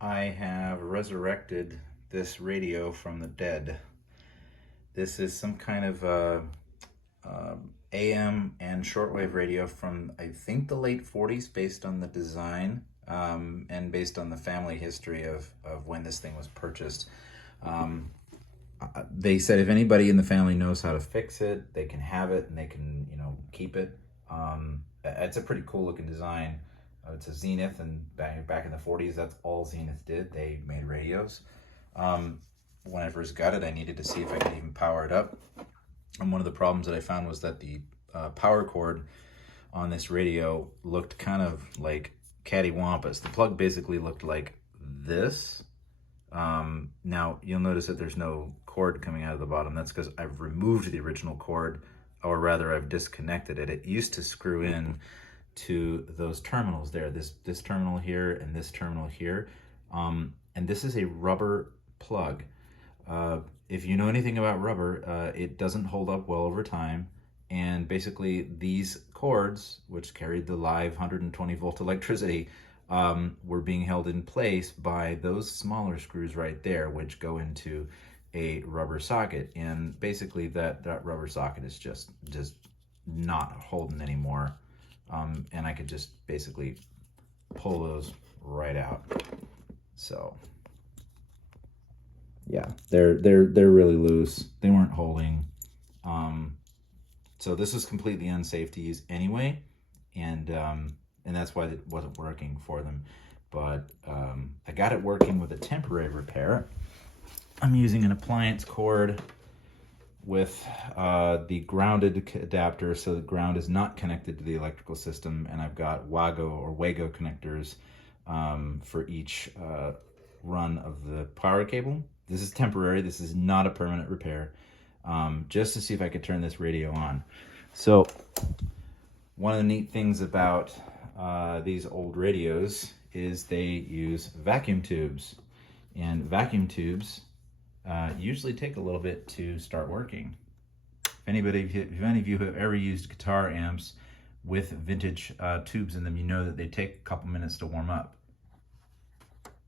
I have resurrected this radio from the dead. This is some kind of AM and shortwave radio from, I think, the late 40s, based on the design and based on the family history of when this thing was purchased. They said if anybody in the family knows how to fix it, they can have it and they can, keep it. It's a pretty cool looking design. It's a Zenith, and back in the 40s, that's all Zenith did. They made radios. When I first got it, I needed to see if I could even power it up. And one of the problems that I found was that the power cord on this radio looked kind of like cattywampus. The plug basically looked like this. Now, you'll notice that there's no cord coming out of the bottom. That's because I've removed the original cord, or rather I've disconnected it. It used to screw in to those terminals there, this terminal here and this terminal here, and this is a rubber plug. If you know anything about rubber, it doesn't hold up well over time, and basically these cords, which carried the live 120 volt electricity, were being held in place by those smaller screws right there, which go into a rubber socket, and basically that rubber socket is just not holding anymore. And I could just basically pull those right out. So yeah, they're really loose. They weren't holding. So this is completely unsafe to use anyway, and that's why it wasn't working for them. But I got it working with a temporary repair. I'm using an appliance cord with the grounded adapter, so the ground is not connected to the electrical system, and I've got Wago connectors for each run of the power cable. This is temporary. This is not a permanent repair, just to see if I could turn this radio on. So one of the neat things about these old radios is they use vacuum tubes, and vacuum tubes usually take a little bit to start working. If any of you have ever used guitar amps with vintage tubes in them, you know that they take a couple minutes to warm up.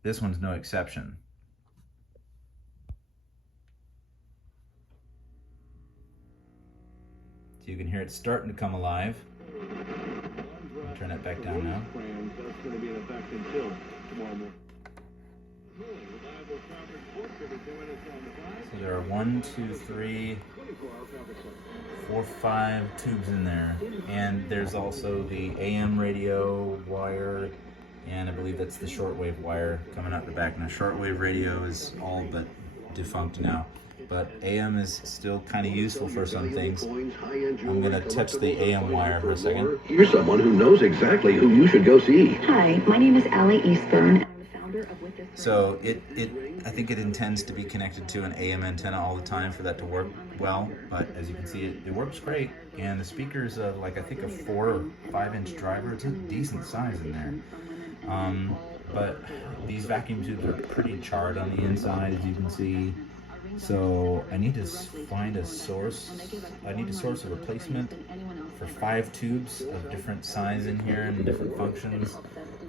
This one's no exception. So you can hear it starting to come alive. I'll turn it back down now. So there are 1, 2, 3, 4, 5 tubes in there, and there's also the AM radio wire, and I believe that's the shortwave wire coming out the back. Now, shortwave radio is all but defunct now, but AM is still kind of useful for some things. I'm going to touch the AM wire for a second. You're someone who knows exactly who you should go see. Hi, my name is Allie Eastburn. So I think it intends to be connected to an AM antenna all the time for that to work well, but as you can see, it works great. And the speaker's like, I think, a 4 or 5 inch driver. It's a decent size in there. But these vacuum tubes are pretty charred on the inside, as you can see. So I need to find a source. I need to source a replacement for 5 tubes of different size in here and different functions.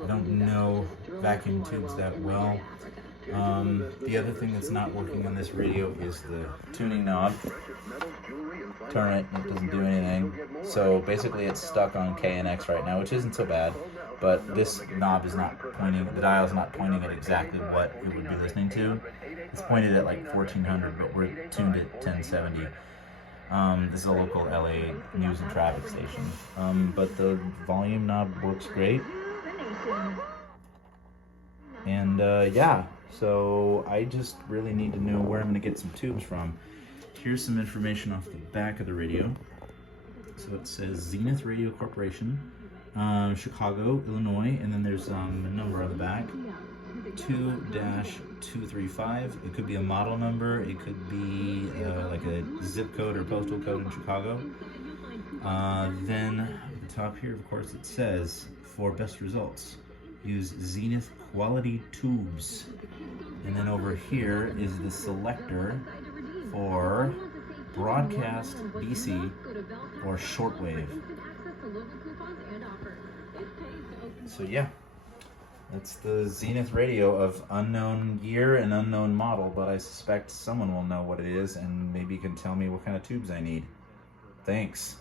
I don't know vacuum tubes that well. The other thing that's not working on this radio is the tuning knob. Turn it, it doesn't do anything. So basically it's stuck on K and X right now, which isn't so bad, but this knob is not pointing, the dial is not pointing at exactly what it would be listening to. It's pointed at like 1400, but we're tuned at 1070. This is a local LA news and traffic station. But the volume knob works great. And yeah, so I just really need to know where I'm going to get some tubes from. Here's some information off the back of the radio. So it says Zenith Radio Corporation, Chicago, Illinois, and then there's a number on the back, 2-235. It could be a model number, it could be like a zip code or postal code in Chicago. Then at the top here, of course, it says, for best results, use Zenith quality tubes. And then over here is the selector for broadcast DC or shortwave. So yeah, It's the Zenith radio of unknown year and unknown model, but I suspect someone will know what it is and maybe can tell me what kind of tubes I need. Thanks.